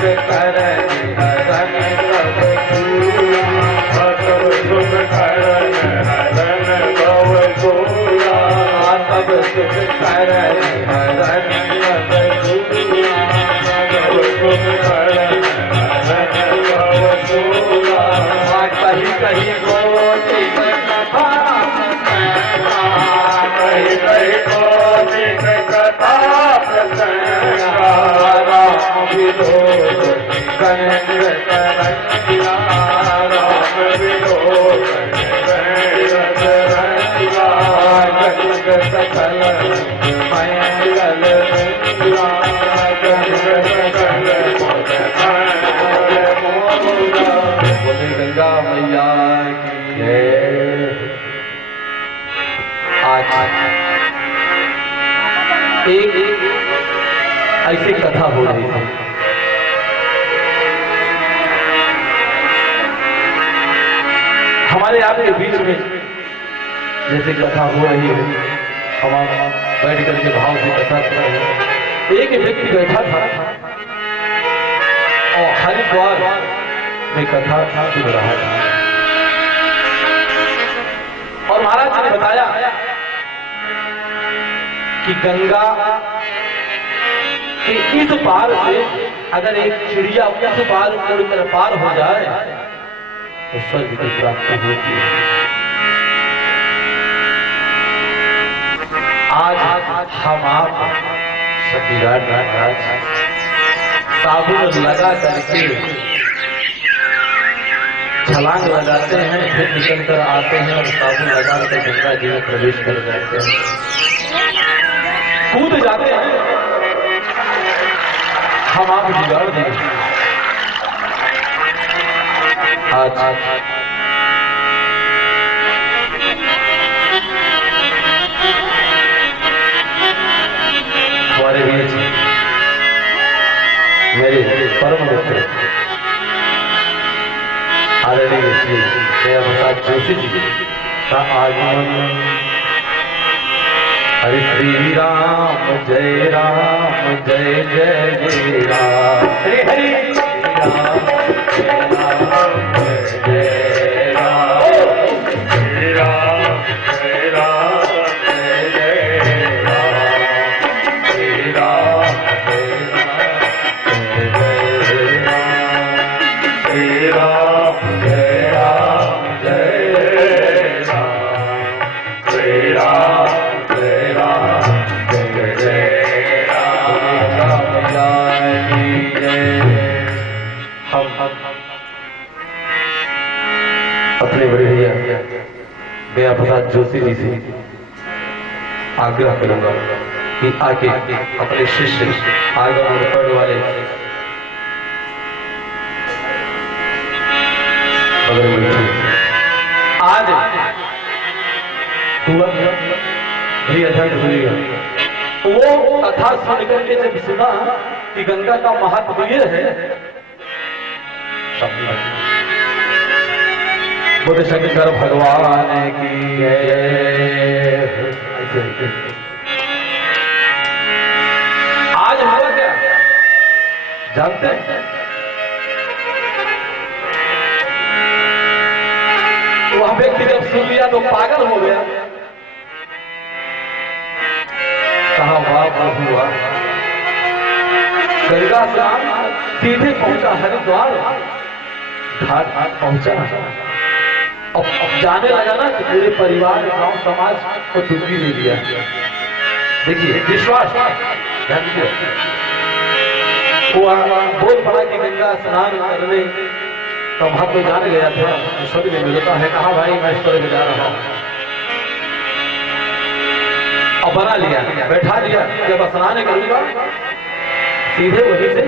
सुख करनि हरन भव दूरा तब सुख करनि हरन भव दूरा तब सुख करनि हरन भव दूरा तब सुख करनि हरन भव दूरा कहीं कहीं गोचित कथा कहीं कहीं गोचित कथा प्रसंगा राम विलोक कनक तरंगिया राम विलोक कनक तरंगिया जगत सकल मंगल मंगला जगत सकल बोले गंगा मैया की जय। आज एक ऐसी कथा हो रही थी। हमारे आपके बीच में जैसे कथा हो रही है, हम बैठ करके भाव से कथा कर रहे हैं। एक व्यक्ति बैठा था और हरिद्वार में कथा सुन रहा था और महाराज जी ने बताया कि गंगा के इस पार से अगर एक चिड़िया उस पार उड़कर पार हो जाए तो स्वर्ग की प्राप्ति होती है। आज हम आप सतीराज महाराज साबुन लगा करके छलांग लगाते हैं, फिर निकल कर आते हैं और साबुन लगा कर गंगा जी में प्रवेश कर जाते हैं, कूद जाते हैं। हम आप बिगाड़ देंगे। आज हमारे बीच मेरे परम मित्र आदरणीय श्री दया प्रसाद जोशी जी का आगमन। हरि श्री राम जय जय जय राम, हरि हरि राम जय राम, श्री राम जय जय राम, श्री राम जय राम, श्री राम जय राम, श्री राम अपने बड़े भैया दया प्रसाद जोशी जी से आग्रह करूंगा कि आके अपने शिष्य आगमन पढ़ने वाले आज वो कथा सुन करके जब सुना कि गंगा का महत्व ये है, बोले शंकर भगवान की आज हुआ क्या जानते हैं? वह व्यक्ति जब सुन लिया तो पागल हो गया। कहा वाह प्रभु वाह, गंगा स्नान सीधे पहुंचा हरिद्वार घाट पहुंचा। अब जाने लगा ना कि पूरे परिवार गांव समाज को डुबकी दे दिया। देखिए विश्वास वो बोल पड़ा कि गंगा स्नान करने तो महत्व तो जाने गया था, स्वर्ग में मिलता है। कहा भाई मैं स्वर्ग जा रहा हूं, और बना लिया, बैठा लिया। जब स्नान करूंगा सीधे वहीं से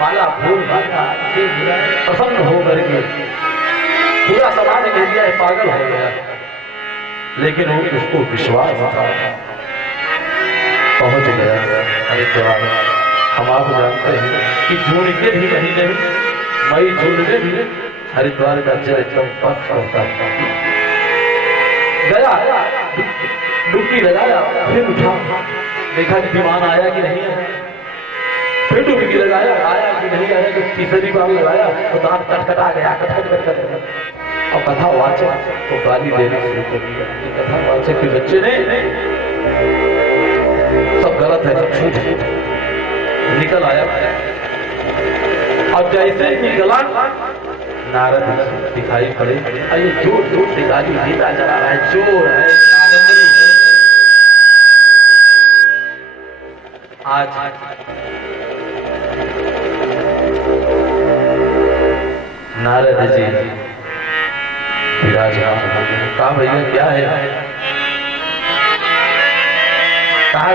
माला फूल प्रसन्न हो करके पूरा समाज कह दिया है पागल हो गया। लेकिन वो उसको विश्वास पहुंच गया हरिद्वार। हम आप जानते हैं कि जून के भी महीने में, मई जून में भी हरिद्वार का जल एकदम पक्ष होता है। गया डुबकी लगाया, फिर उठा, देखा कि विमान आया कि नहीं आया, फिर डुबकी लगाया, आया कि नहीं आया तो तीसरी बार लगाया तो दांत कटकटा गया, कटकट। और कथावाचक को गाली देने शुरू कर दिया। कथावाचक के बच्चे ने सब गलत है, सब झूठ है, निकल आया। और जैसे निकला नारद दिखाई पड़े, अरे जोर जोर से गाली देता चला रहा है, चोर है, कादम्बरी है। आज नारद जी विराजमान हो गए। कहा भैया क्या है? कहा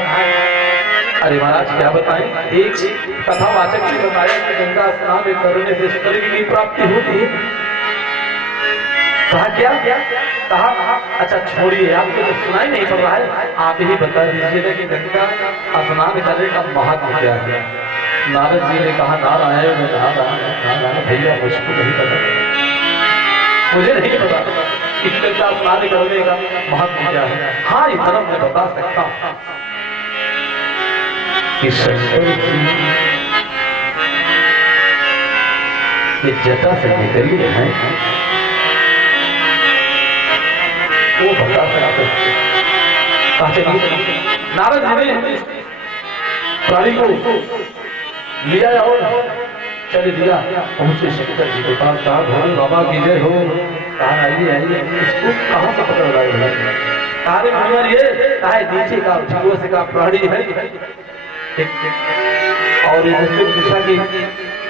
अरे महाराज क्या बताएं? एक कथावाचक ने बताया कि गंगा स्नान करने से स्वर्ग की प्राप्ति होती है। कहा क्या? कहा अच्छा छोड़िए, आपको तो सुनाई नहीं पड़ रहा है, आप ही बता दीजिएगा कि गंगा स्नान करने का महत्व क्या है। नारद जी ने कहा नारायण नारायण भैया मुझको नहीं पता, मुझे नहीं पता कि गंगा स्नान करने का महत्व क्या है। हाँ इतना मैं बता सकता हूँ कि शंकर जी जटा से निकली है, वो बता सकते नारद जी ने प्राणी को लिया और चल दिया। पहुंचे शंकर जी के पास, कहा भोले बाबा की जय हो। कहा आइए आइए, इसको कहाँ से पकड़ लाए? अरे भगवान ये कहा नीचे का झीलों से का प्राणी है। और मुझसे पूछा कि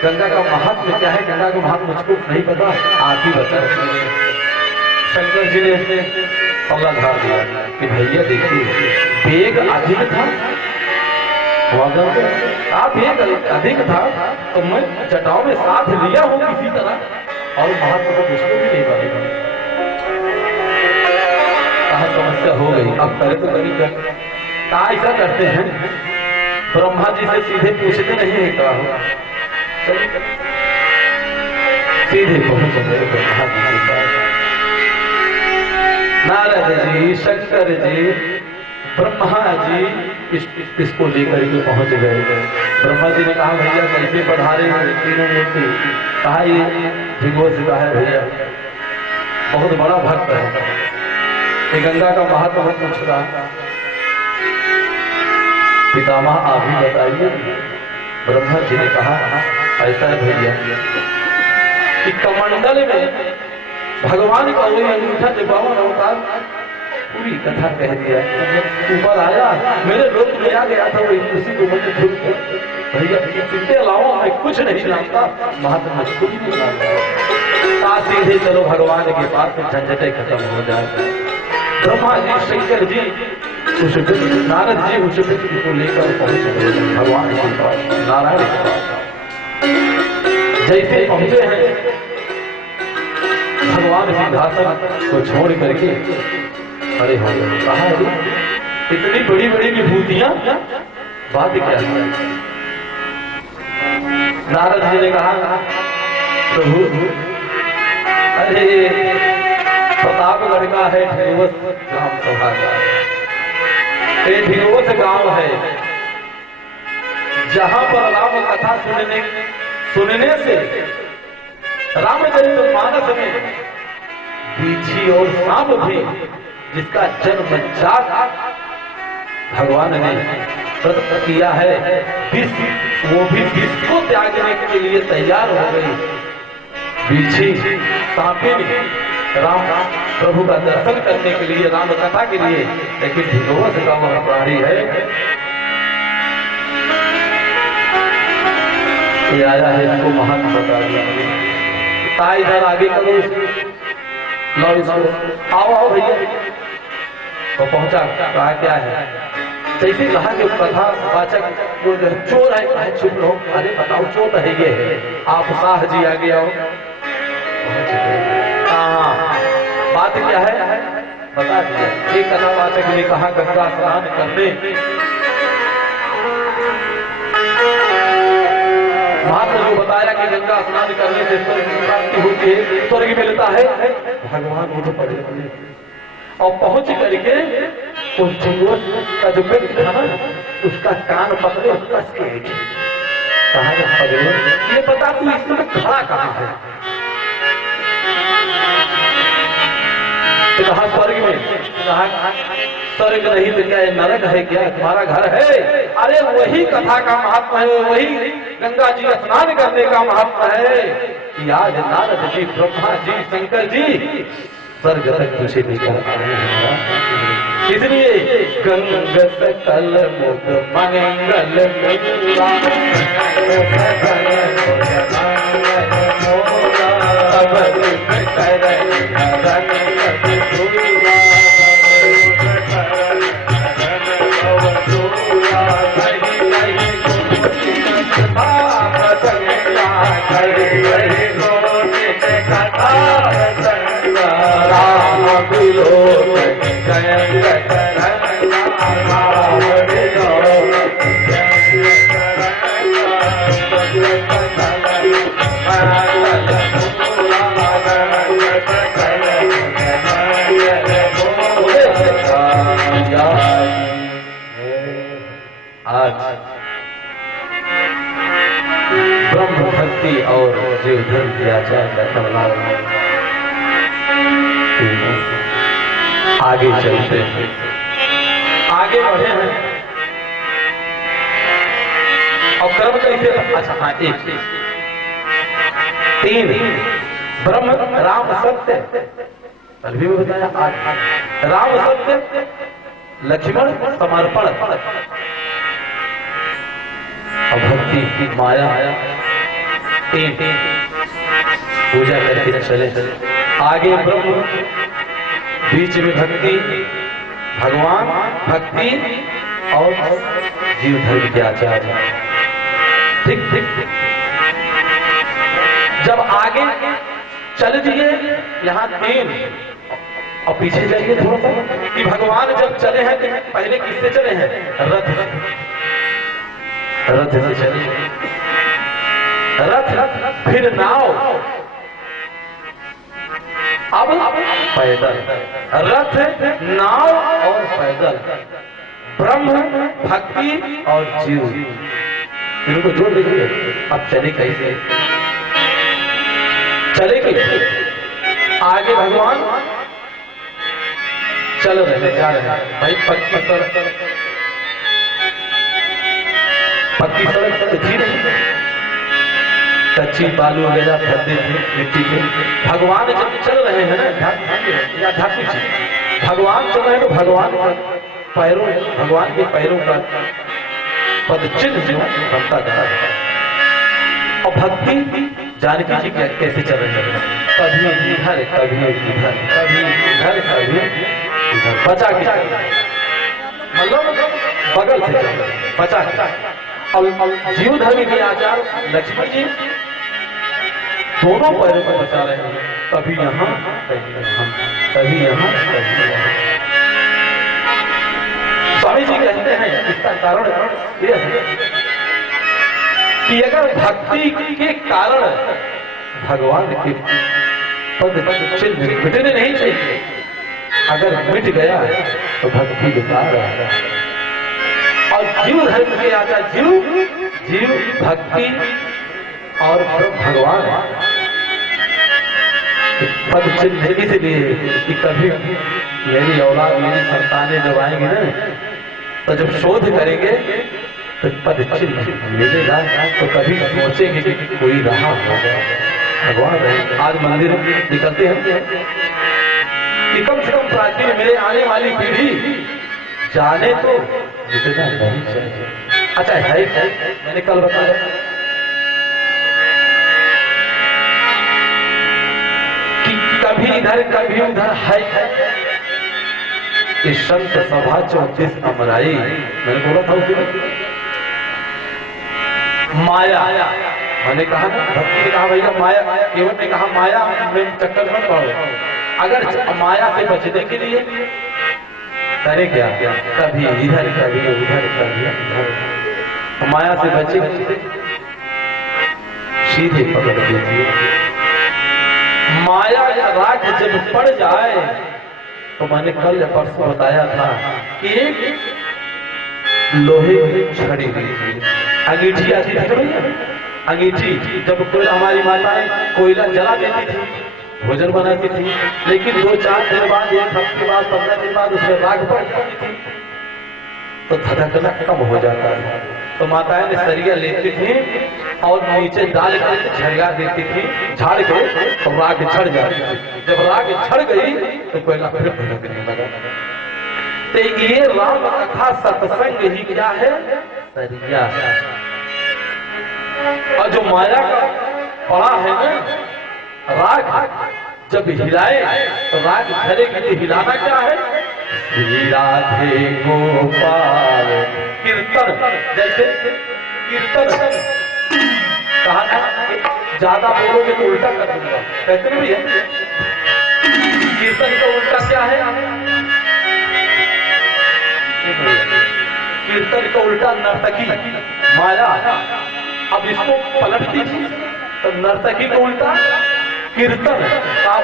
गंगा का महत्व क्या है? गंगा का महत्व मुझको नहीं पता, आप ही बता। शंकर जी ने पल्ला झाड़ दिया कि भैया देखिए वेग अधिक था, आप वेग अधिक था तो मैं जटाओं में साथ लिया हूं किसी तरह, और महत्व को मुझको भी नहीं पड़ेगा। कहा समस्या हो गई, अब करे तो कभी कर। कहा ऐसा करते हैं ब्रह्मा जी से सीधे पूछते नहीं है, क्या हो सीधे पहुंच गए ब्रह्मा जी के पास। नारद जी, शंकर जी, ब्रह्मा जी इसको लेकर के पहुंच गए। ब्रह्मा जी ने कहा भैया कैसे पधारे तीनों मूर्ति? कहा ये भिगोस का है भैया, बहुत बड़ा भक्त है, ये गंगा का महत्व पूछ रहा। पितामह आप ही बताइए। ब्रह्मा जी ने कहा ऐसा है भैया कि कमंडल में भगवान का वही अंगूठा जब बावन अवतार पूरी कथा कह दिया। ऊपर आया मेरे लोग में आ गया था, वो उसी को मुझे झुक भैया इसके अलावा मैं कुछ नहीं जानता, महात्मा कुछ नहीं जानता। सीधे चलो भगवान के पास में झंझटें खत्म हो जाए। ब्रह्मा जी, शंकर जी, उस नारद जी उस व्यक्ति को लेकर पहुंच गए भगवान के पास, नारायण के पास। जैसे पहुंचे हैं भगवान सिंहासन को छोड़ करके खड़े हो गए। कहा इतनी बड़ी बड़ी विभूतियां, बात क्या है? नारद जी ने कहा प्रभु अरे प्रतापगढ़ का है ढिगोस ग्राम सभा का, ये ढिगोस गांव है जहां पर राम कथा सुनने से रामचरित मानस में बिच्छी और सांप भी जिसका जन्म जात भगवान ने व्रत किया है, वो भी विष को त्यागने के लिए तैयार हो गई। बिच्छी सांपे भी राम प्रभु का दर्शन करने के लिए, राम कथा के लिए, लेकिन ढिगोस का वह प्राणी है ये आया है, इसको महत्व बता दिया। इधर आगे करो, लो इसको, आओ आओ भैया। तो पहुंचा, कहा क्या है? जैसे कहा कि कथा वाचक जो चोर है, कहा चुप रहो, अरे बताओ चोर है ये है, आप साह जी आगे आओ। बात क्या है बता दिया। एक कथावाचक ने कहा गंगा स्नान करने महात्मा जो बताया कि गंगा स्नान करने से स्वर्ग की प्राप्ति होती है, स्वर्ग मिलता है। भगवान वो तो पड़े और पहुंच करके उस झिंगुर का जो व्यक्ति था ना, उसका कान पकड़े कस के कहा पगले ये बता तू इस समय खड़ा कहाँ है? तो कहा स्वर्ग में। कहा स्वर्ग नहीं तो क्या नरक है क्या तुम्हारा घर है? अरे वही कथा का महत्व है, वही गंगा जी स्नान करने का महत्व है कि आज नारद जी, ब्रह्मा जी, शंकर जी स्वर्ग तक तुझे लेकर आए हैं। इसलिए गंगत कल मुख मंगल ब्रह्म भक्ति और जीव धर्म की आचार्य का कमला आगे चलते हैं, आगे बढ़े हैं और कर्म कैसे? अच्छा हाँ, एक तीन ब्रह्म राम सत्य, कल भी बताया आज राम सत्य, लक्ष्मण समर्पण और भक्ति माया तीन पूजा करके चले आगे ब्रह्म, बीच में भक्ति, भगवान, भक्ति और जीव धर्म के आचार्य। ठीक ठीक। जब आगे चल दिए यहाँ तीन और पीछे जाइए थोड़ा सा कि भगवान जब चले हैं तो पहले किससे चले हैं? रथ से चले, रथ फिर नाव, अब पैदल। रथ, नाव और पैदल, ब्रह्म, भक्ति और जीव, इनको जोड़ लीजिए। अब चले कैसे? चले कैसे? आगे भगवान चल रहे, जा रहे हैं भाई, पक्की सड़क कच्ची नहीं, कच्ची बालू वगैरह भरते थे मिट्टी के। भगवान जब चल रहे हैं ना, भगवान चल रहे हैं तो भगवान का पैरों, भगवान के पैरों का पद चिन्ह जो बनता जा रहा है। और भक्ति जानकी जी कैसे चल रहे हैं? कभी इधर, कभी इधर, कभी इधर, कभी इधर, बचा के, मतलब बगल से बचा के। और जीव धर्म के आचार्य लक्ष्मण जी दोनों पैरों पर बचा रहे हैं, कभी यहाँ कभी यहाँ, कभी यहाँ कभी यहाँ। स्वामी जी कहते हैं इसका कारण यह है कि अगर भक्ति के कारण भगवान के पद चिन्ह मिटने नहीं चाहिए, अगर मिट गया तो भक्ति बेकार है। और जीव धर्म के आचार्य जीव भक्ति और भगवान पद चिन्ह इसलिए कि कभी मेरी औलाद, मेरी संतानें जब आएंगे ना, तो जब शोध करेंगे तो पद चिन्ह मिलेगा, तो कभी सोचेंगे कि कोई रहा होगा भगवान। आज मंदिर निकलते हैं कि कम से कम प्राचीन मेरे आने वाली पीढ़ी जाने तो जितना नहीं चाहिए। अच्छा है, मैंने कल बताया कि कभी इधर कभी उधर है। इस संत सभा 34 अमराई, मैंने बोला था उस दिन माया, मैंने कहा ना, भक्ति ने कहा भैया माया, केवल ने कहा माया में चक्कर मत पड़ो। अगर माया से बचने के लिए करे क्या? कभी इधर, कभी उधर, कभी उधर, माया से बचे सीधे पकड़ दीजिए। माया या राग जब पड़ जाए तो मैंने कल या परसों बताया था कि एक लोहे की छड़ी दी थी, अंगीठी आती थी भैया, अंगीठी जब कोई हमारी माताएं कोयला जला देती थी, भोजन बनाती थी, लेकिन 2-4 दिन बाद, 1 हफ्ते बाद, 15 दिन बाद उसमें राख पड़ जाती थी तो धधकना कम हो जाता है। तो माताएं ने सरिया लेती थी और नीचे डाल कर झड़गा देती थी, झाड़ के तो राख झड़ जाती थी। जब राख झड़ गई तो कोयला फिर भड़कने लगा। तो ये राम कथा सत्संग ही क्या है? सरिया। और जो माया का पड़ा है ना राग, जब हिलाए तो राग झरेगी। तो हिलाना क्या है? श्री राधे गोपाल कीर्तन। जैसे कीर्तन कहा था, ज्यादा बोलोगे तो उल्टा कर दूंगा, कहते नहीं भैया? कीर्तन का उल्टा क्या है? कीर्तन का उल्टा नर्तकी, माया। अब इसको पलट दीजिए तो नर्तकी का उल्टा कीर्तन। आप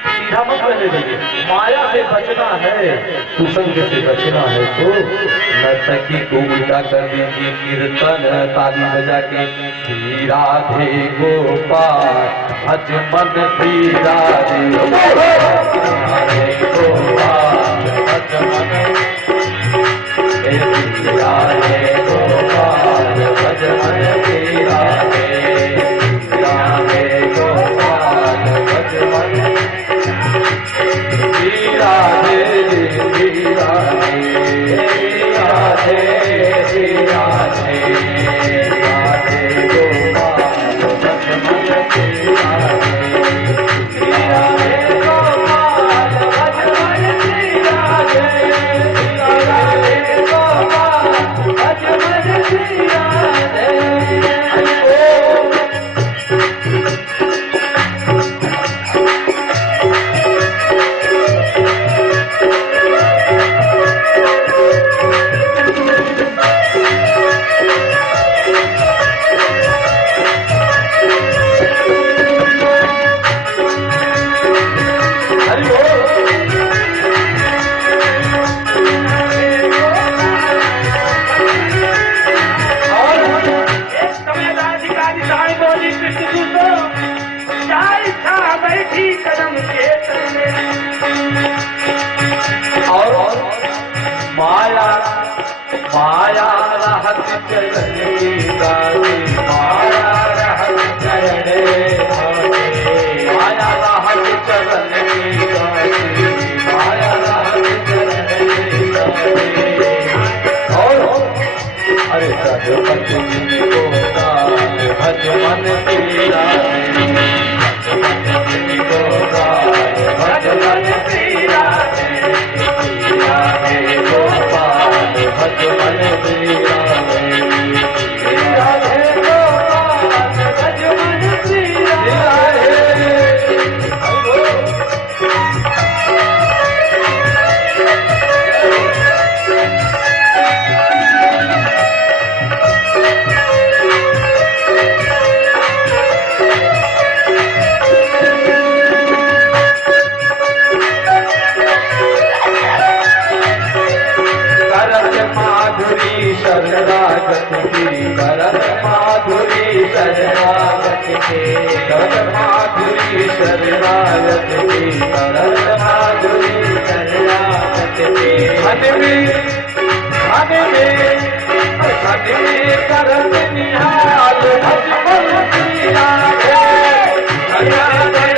सीधा मत रहने दीजिए। माया से बचना है, कुसंग से बचना है तो नर्तकी को उल्टा कर दीजिए कीर्तन। ताली बजा के श्री राधे गोपाल भज मन श्री राधे गोपाल भज मन श्री राधे गोपाल भज मन श्री राधे गोपाल भज मन श्री राधे श्री राधे राधे श्री राधे राधे गोपाल भज मन श्री राधे श्री राधे गोपाल भज मन श्री राधे राधे गोपाल भज मन श्री राधे। माया रहत चरण की दासी, माया रहत चरण माया रहत चरण की दासी, माया रहत चरण की दासी। और अरे सदपति को भज मन श्री राधे, सदपति को भज मन श्री राधे, राधे गोपाल भज मन श्री राधे, राधे गोपाल भज मन श्री राधे। शरणागत की करत माधुरी शरणागत की, करत माधुरी शरणागत की, करत माधुरी शरणागत की। मन में करत निहाल भज मन श्री राधे, राधे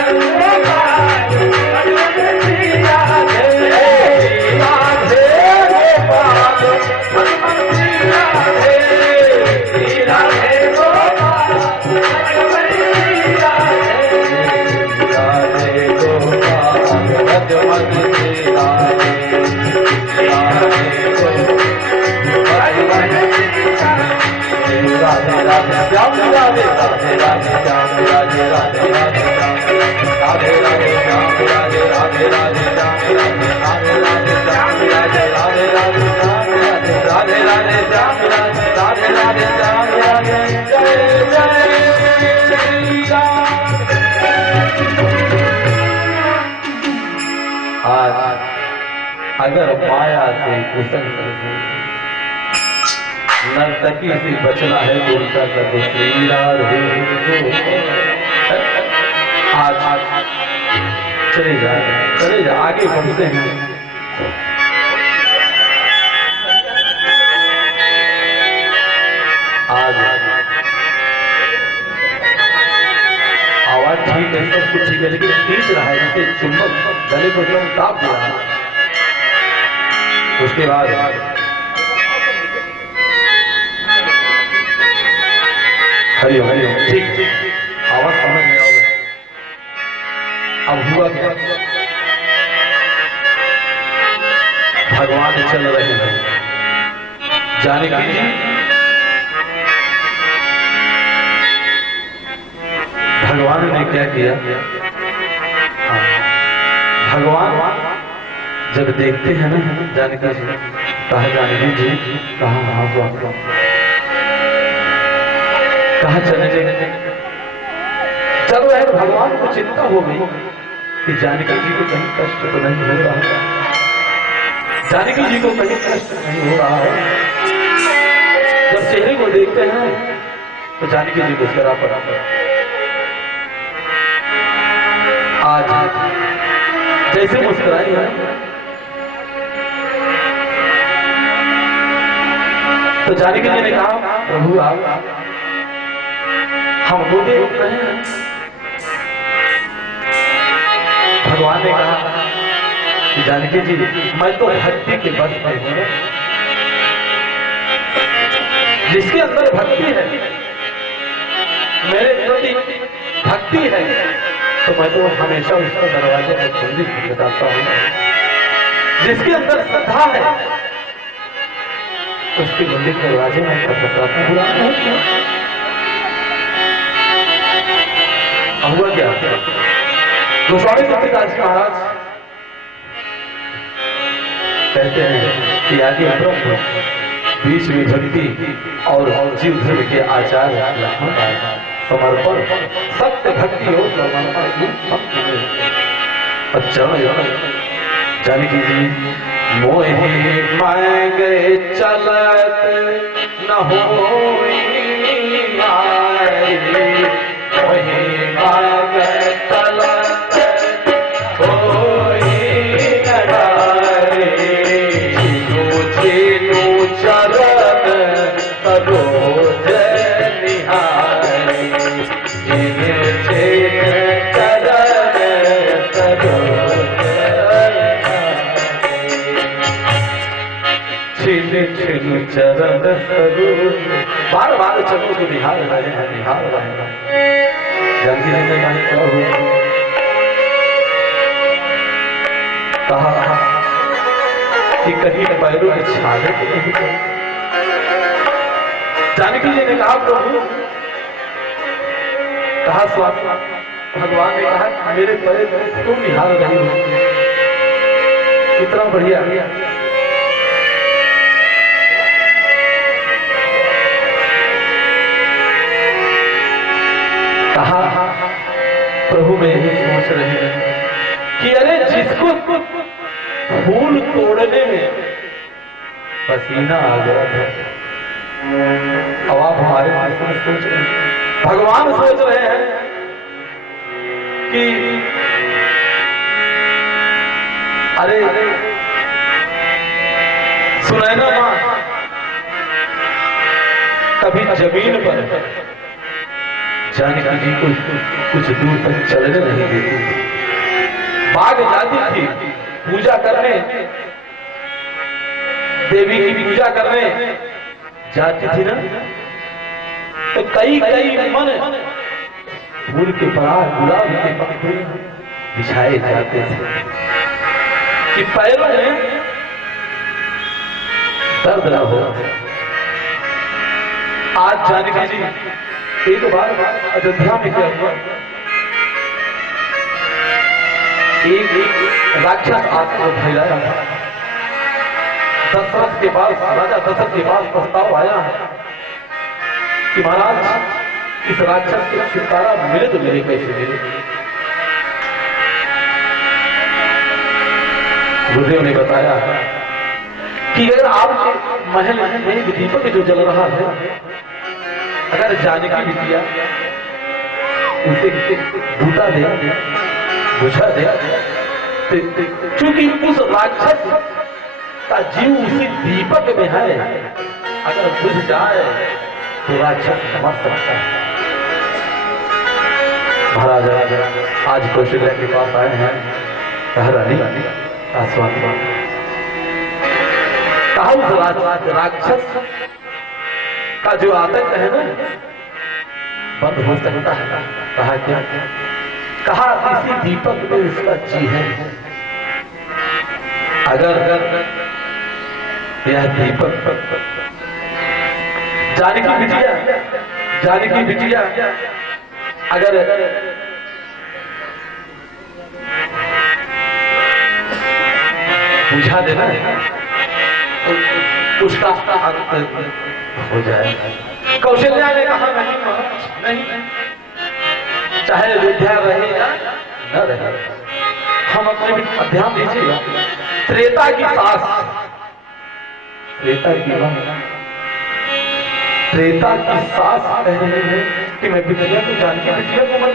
गोपाल भज मन श्री राधे, राधे गोपाल भज मन श्री राधे, श्री राधे गोपाल भज मन श्री राधे, राधे गोपाल भज मन श्री राधे, राधे राधे राधे श्याम राधे राधे राधे श्याम राधे राधे राधे राधे राधे श्याम राधे राधे राधे श्याम राधे राधे श्याम राधे राधे राधे श्याम राधे राधे राधे श्याम राधे राधे राधे श्याम राधे। जय जय श्री राम। आज अगर माया से कुसंग नर्तकी से बचना है तो उनका कर दो श्रीराधे। आज चले जा आगे बढ़ते हैं। आज आवाज ठीक है, सब कुछ ठीक है, लेकिन खींच रहा है जैसे चुंबक गले को एकदम दाब दे रहा है। उसके बाद हरिओम हरिओम ठीक आवाज समझ में आओगे। अब हुआ क्या, भगवान चल रहे हैं। जानकी जी भगवान ने क्या किया, भगवान जब देखते हैं ना जानकी जी, कहा जानकी जी कहा चले गए। चल रहे भगवान को चिंता हो गई कि जानकी जी को कहीं कष्ट तो नहीं हो रहा है, जानकी जी को कहीं कष्ट नहीं हो रहा है। जब चेहरे को देखते हैं तो जानकी जी को जरा पड़ा आज जैसे मुस्कुराई है तो जानकी जी ने कहा प्रभु आप हम रोते रहे हैं। भगवान ने कहा कि जानकी जी मैं तो भक्ति के बस में हूं, जिसके अंदर भक्ति है, मेरे प्रति भक्ति है, तो मैं तो हमेशा उसका दरवाजा पर खुली बताता हूं। जिसके अंदर श्रद्धा है उसके मंदिर के दरवाजे में बताता हूं। हुआ क्या, गोस्वामी तुलसीदास जी महाराज कहते हैं कि आगे ब्रह्म बीच में भक्ति और जीव धर्म के आचार्य समर्पण सत्य भक्ति और चरण जानकी जी मोहे मांगे चलत न हो चरण बार बार चरणों को निहार रहे हैं, निहार रहे हैं। जानकी जी ने कहा कि कहीं पैरों के छाले तो नहीं। जानकी जी ने कहा प्रभु, कहा स्वामी, भगवान ने कहा मेरे पैर तुम निहार रही हो, कितना बढ़िया। कहा प्रभु में ही सोच रहे हैं कि अरे जिसको फूल तोड़ने में पसीना आ गया था, अब आप हमारे पास सोच रहे हैं, भगवान सोच रहे हैं कि अरे सुनैना मां कभी जमीन पर जानकी जी को कुछ दूर तक चलने नहीं देती थी। बाग जाती थी पूजा करने, देवी की पूजा करने जाती थी ना, तो कई मन फूल के पराग गुलाब के पत्ते बिछाए जाते थे कि पैरों में दर्द न हो। आज जानकी जी एक बार अयोध्या में क्या हुआ, एक राक्षस आत्मा फैलाया था। दशरथ के पास, राजा दशरथ के पास प्रस्ताव आया है कि महाराज इस राक्षस से छुटकारा मिले तो मिले, कैसे मिले। गुरुदेव ने बताया कि अगर आप महल में एक दीपक जो जल रहा है, अगर जानकी बिटिया उसे बूटा दे, बुझा दे, चूंकि उस राक्षस का जीव उसी दीपक में है, अगर बुझ जाए तो राक्षस मर सकता है। महाराज आज कौशल्या के पास आए हैं, कह रानी स्वामी कहा उस राक्षस का जो आतंक है ना बंद हो सकता है। कहा क्या? कहा इसी दीपक में उसका जी है। अगर यह दीपक जानकी बिटिया अगर बुझा देना तो उसका हो जाए। कौशल्या ने कहा नहीं, चाहे अयोध्या रहे या न रहे, हम अपने ध्यान दीजिएगा। त्रेता की सास, त्रेता की सास कह रहे हैं कि मैं बिटिया को जानकी बिटिया को मत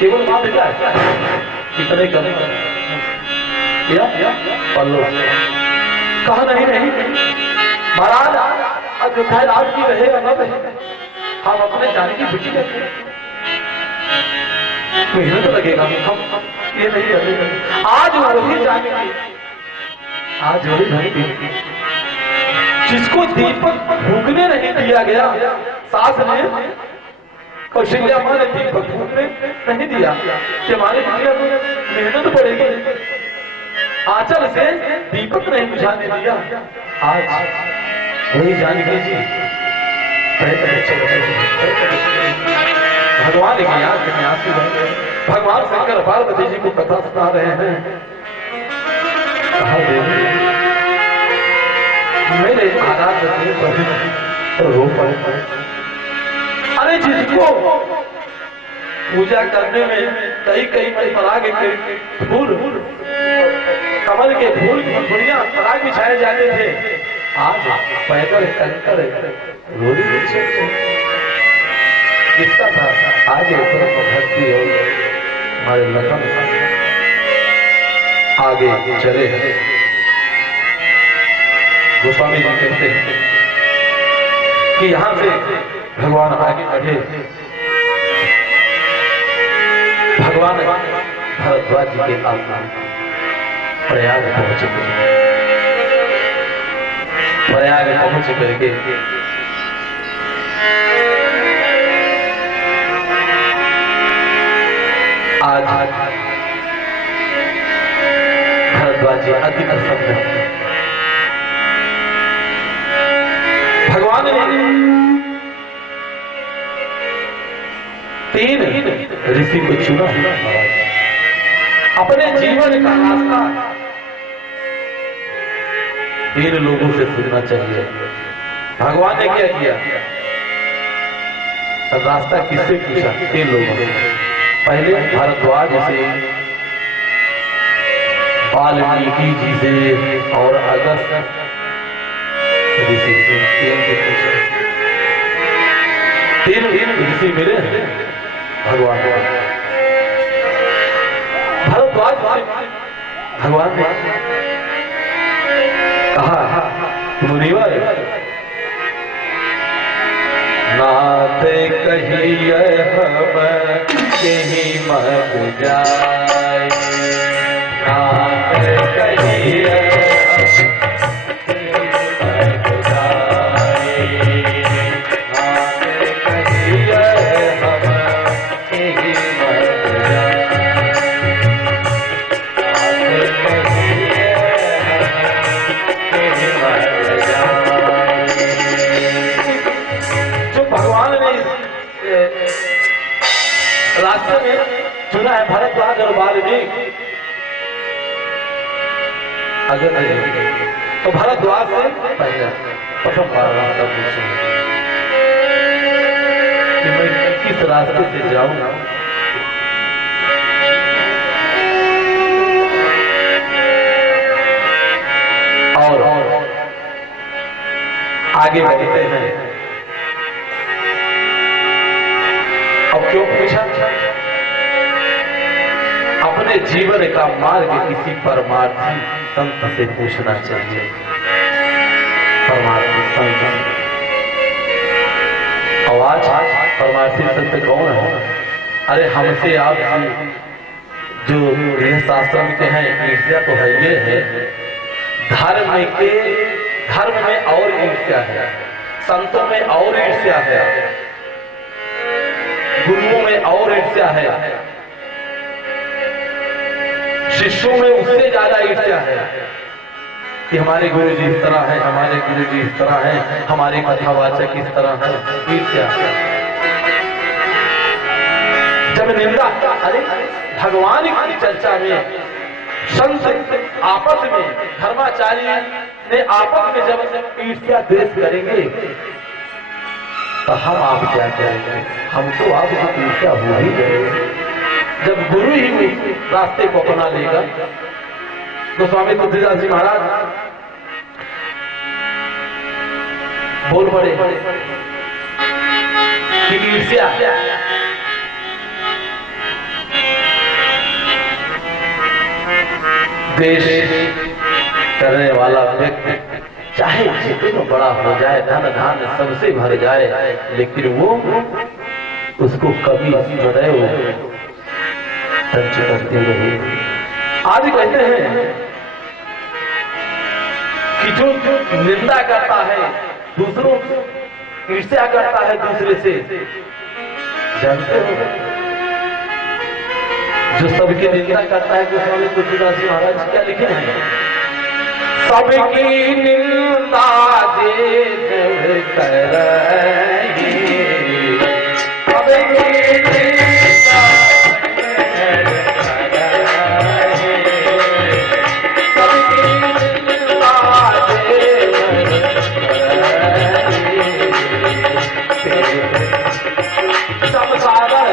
केवल मां बेटा कितने कम पल्लो कहा नहीं महाराज अयोध्या राज की रहे या न रहे, हम अपने जानकी बिटिया महीने तो लगेगा, हम ये नहीं करेंगे। आज वही जानकी, आज वही जानकी जिसको दीपक फूकने नहीं दिया गया, सास ने कौशल्या मां ने दीपक फूकने नहीं दिया कि हमारे बिटिया को मेहनत पड़ेगी, आंचल से दीपक नहीं बुझाने दिया। आज वही जानकी जी भगवान की आंख में आंसू बह गए। भगवान शंकर पार्वती जी को कथा सुना रहे हैं। मेरे आराध्य प्रभु रो पड़े। अरे जिसको पूजा करने में कई पराग के फूल, कमल के फूल की दुनिया पराग बिछाए जाते थे, आज पैदल कंकर रोड़ी किसका था? आगे भक्ति और हमारे लखन आगे चले। गोस्वामी जी कहते हैं कि यहां से भगवान आगे बढ़े। भगवान भरद्वाज जी के आत्मा प्रयाग पहुंचे। प्रयाग पहुंच करके आज भरद्वाज जी अति प्रसन्न। भगवान ने 3 ऋषि को चुना। अपने जीवन का रास्ता 3 लोगों से सुनना चाहिए। भगवान ने क्या किया? रास्ता किससे पूछा? 3 लोगों से। पहले भारद्वाज से, वाल्मीकि जी से और अगस्त ऋषि से। 3 ऋषि मिले भगवान। भारद्वाज भगवान ने कहा मुनिवर नाथ कहिए हम कहीं मत जाए, नाथ कहिए रास्ते में चुना है भरद्वाज और वाल्मीकि। अगर तो भरद्वाज से पहले प्रथम बार रास्ता पूछूं कि मैं किस रास्ते से जाऊंगा। और आगे बढ़ते हैं। अब क्यों पूछा? अपने जीवन का मार्ग किसी परमार्थी संत से पूछना चाहिए। परमार्थी संत, आज परमार्थी संत कौन है? अरे हमसे आपसे जो गृहस्थाश्रम के हैं, ईर्ष्या तो है, ये है धर्म में और ईर्ष्या है, संतों में और ईर्ष्या है, गुरुओं में और ईर्ष्या है, शिष्यों में उससे ज्यादा ईर्ष्या है कि हमारे गुरु जी इस तरह है, हमारे गुरु जी इस तरह है, हमारे कथावाचक इस तरह है। ईर्ष्या जब निंदा, अरे भगवान की चर्चा में संत आपस में, धर्माचार्य ने आपस में जब ईर्ष्या द्वेष करेंगे तो हम आप क्या करेंगे? हमको आपको ईर्ष्या हो ही जाएगी। जब गुरु ही रास्ते को अपना लेगा तो स्वामी तुलसीदास जी महाराज बोल पड़े कि ईर्ष्या देश करने वाला व्यक्ति चाहे जितना बड़ा हो जाए, धन धान सबसे भर जाए, लेकिन वो उसको कभी सदैव संचित करते रहे। आज कहते हैं कि जो निंदा करता है दूसरों, ईर्ष्या करता है दूसरे से, जानते हो जो सबकी निंदा करता है, तो स्वामी तुलसीदास जी महाराज क्या लिखे हैं? सबकी निंदा दे करेंगे, सबकी निंदा सबकी निंदा दे सब सागर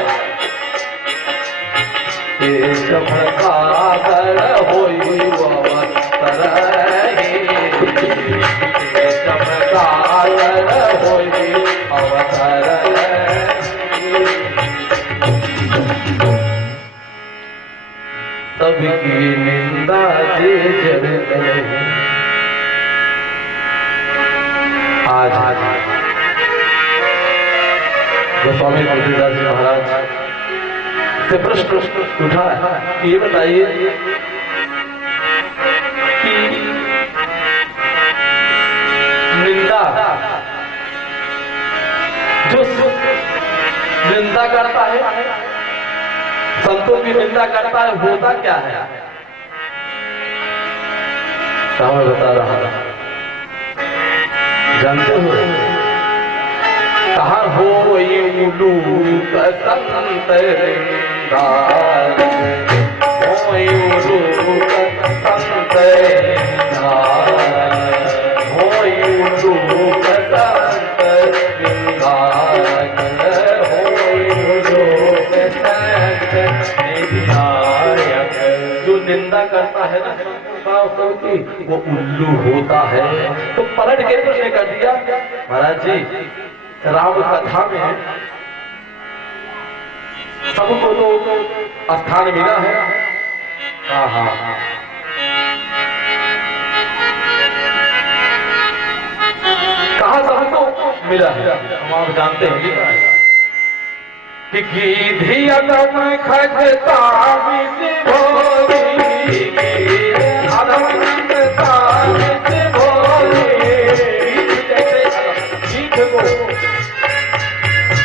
चमत्कार होई अवसर, चमत्कार होई अवसर। सबकी निंदा जे जग आज गोस्वामी तुलसीदास जी महाराज से प्रश्न उठा कि ये बताइए कि निंदा, जो निंदा करता है, संतों की निंदा करता है, होता क्या है? कहाँ मैं बता रहा था, जानते हो? कहा हो उलू संत निंदार, हो उलू संत निंदार, हो उलू संत निंदार, हो उलू संत निंदायक। जो निंदा करता है ना की, वो उल्लू होता है। तो पलट के प्रश्न कर दिया, महाराज जी राम कथा में सबको तो स्थान मिला है, हाँ, कहा सबको मिला है? हम आप जानते हैं कि गीधी अदम खजता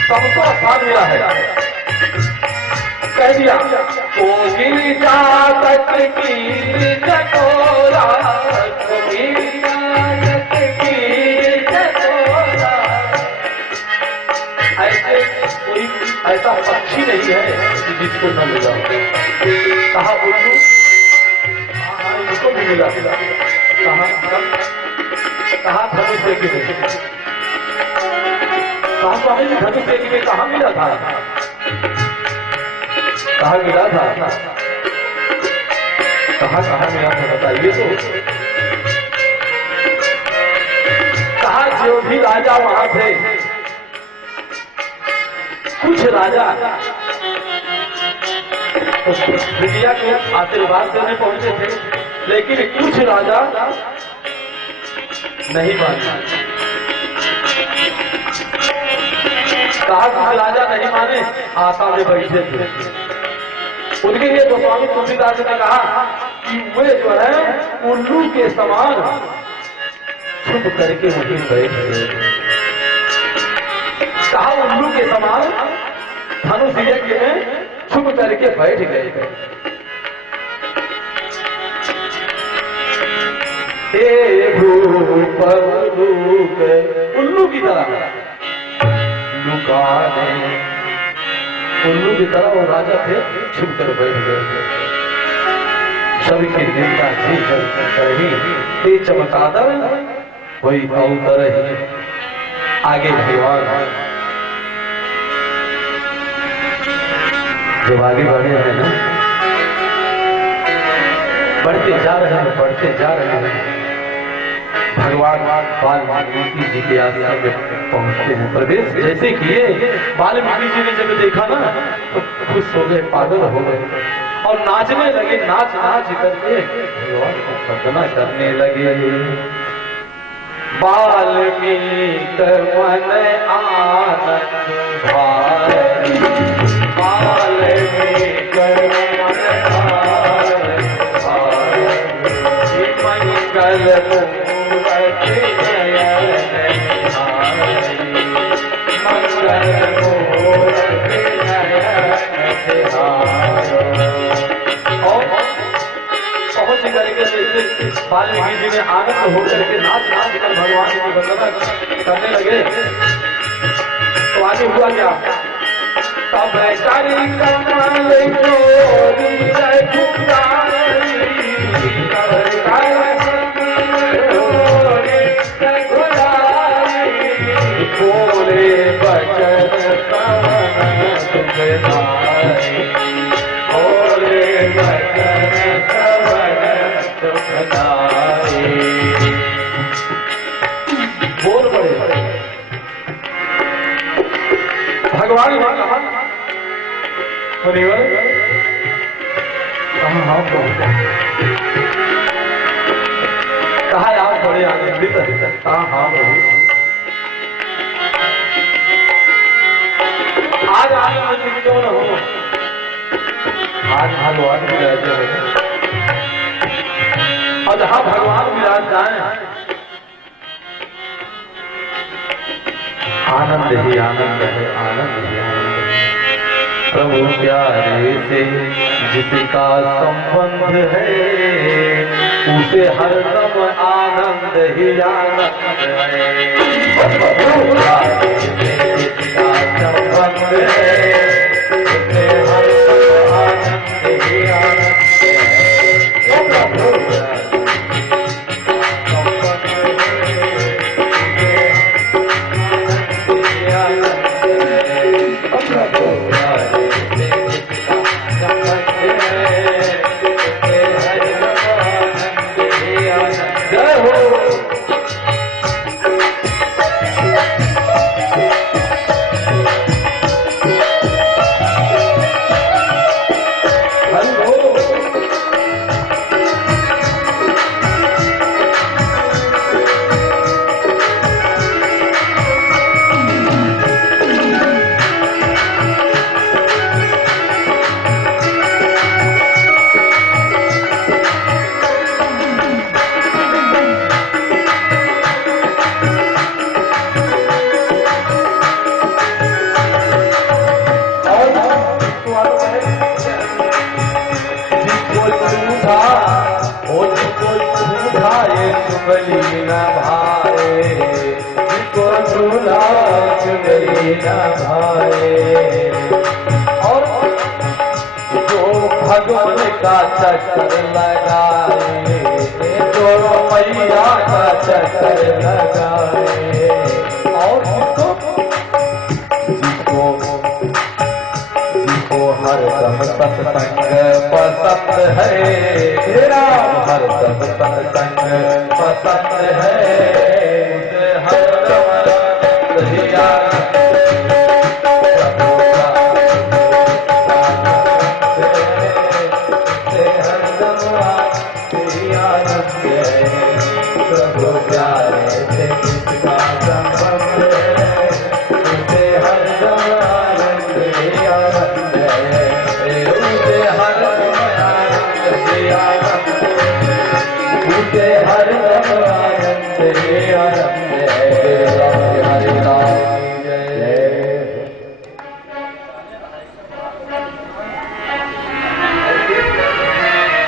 सबको स्थान मिला है। कह दिया कोगिल जातक की चकोरा, कोगिल जातक की चकोरा। ऐसे कोई ऐसा पक्षी नहीं है जिसको न मिला। कहा उल्लू, उसको भी मिला। कहा धनुष देखी नहीं, स्वामी जी धनुष देखी में कहा मिला था? कहा मिला था? कहा मिला था बताइए तो। कहा जो भी राजा वहां थे, कुछ राजा तो बिटिया के आशीर्वाद देने पहुंचे थे, लेकिन कुछ राजा नहीं माने। कहा कुछ राजा नहीं माने, आशा में बैठे थे। उनके लिए गोस्वामी तुलसीदास ने कहा कि वे जो है उल्लू के समान छुप करके वहीं बैठ गए। कहा उल्लू के समान धनुष यज्ञ में छुप करके बैठ गए। हे भूप उल्लू की तरह लुकाने, उल्लू की तरह वो राजा थे, छुप कर बैठ गए थे। सबके दिल का जी करही ते चमकादर वही अवतर ही। आगे भगवान जो आगे बढ़े हैं ना, बढ़ते जा रहे हैं, बढ़ते जा रहे हैं। भगवान वाल्मीकि जी के आश्रम में पहुंचते हैं। प्रवेश जैसे किए, वाल्मीकि जी ने जब देखा ना तो खुश हो गए, पागल हो गए और नाचने लगे। नाच नाच करके भगवान को वंदना करने लगे। वाल्मीकि मन आनंद भाई, वाल्मीकि मन आनंद भाई, मंगल मूरत नयन निहारी, मंगल मूरत नयन निहारी। और पहुंच करके जैसे वाल्मीकि जी ने आनंद होकर के नाच नाच कर भगवान की वंदना करने लगे, तो आगे हुआ क्या? तब करी कमल चोरी रघुराई, तब कमल चोरी रघुराई, बोले बचन श्रवण सुखदाई, बोले बचन श्रवण सुखदाई। बोल पड़े भगवान ने कहा मुनिवर कहा आप बड़े आनंदित हैं? कहा हाँ प्रभु। आज आनंदित क्यों न हो? आज भगवान विराज है, और जहां भगवान विराज जाए आनंद ही आनंद है, आनंद ही आनंद है। प्रभु प्यारे से जिसका संबंध है, उसे हरदम आनंद ही आनंद है। प्रभु प्यारे से जिसका संबंध है, उसे हरदम आनंद ही आनंद है। प्रभु चुगली न भाए, जिसको चूल्हा चुगली न भाए। और जो भगवान का चक्कर लगाए, जो मैया का चक्कर लगाए, और जिसको हरदम सत्संग पसंद है, तेरा हरदम सत्संग पसंद है, उसे हर से